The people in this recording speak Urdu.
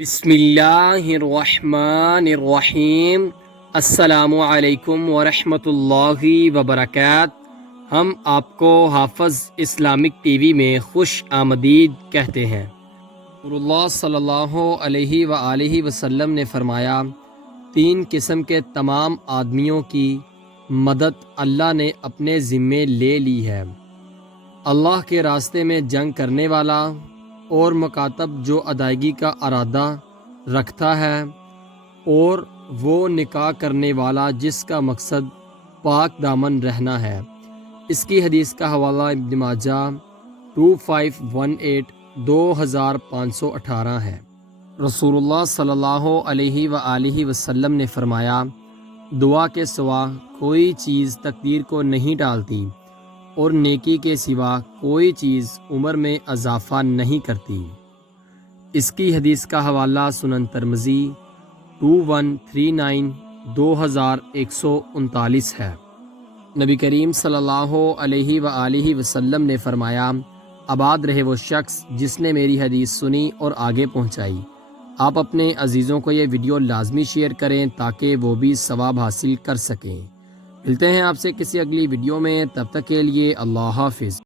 بسم اللہ الرحمن الرحیم۔ السلام علیکم ورحمۃ اللہ وبرکاتہ۔ ہم آپ کو حافظ اسلامک ٹی وی میں خوش آمدید کہتے ہیں۔ رسول اللہ صلی اللہ علیہ وآلہ وسلم نے فرمایا، 3 قسم کے تمام آدمیوں کی مدد اللہ نے اپنے ذمے لے لی ہے: اللہ کے راستے میں جنگ کرنے والا، اور مکاتب جو ادائیگی کا ارادہ رکھتا ہے، اور وہ نکاح کرنے والا جس کا مقصد پاک دامن رہنا ہے۔ اس کی حدیث کا حوالہ ابن ماجہ 2518 2518 ہے۔ رسول اللہ صلی اللہ علیہ وآلہ وسلم نے فرمایا، دعا کے سوا کوئی چیز تقدیر کو نہیں ٹالتی، اور نیکی کے سوا کوئی چیز عمر میں اضافہ نہیں کرتی۔ اس کی حدیث کا حوالہ سنن ترمذی 2139 2139 ہے۔ نبی کریم صلی اللہ علیہ وآلہ وسلم نے فرمایا، آباد رہے وہ شخص جس نے میری حدیث سنی اور آگے پہنچائی۔ آپ اپنے عزیزوں کو یہ ویڈیو لازمی شیئر کریں تاکہ وہ بھی ثواب حاصل کر سکیں۔ ملتے ہیں آپ سے کسی اگلی ویڈیو میں، تب تک کے لیے اللہ حافظ۔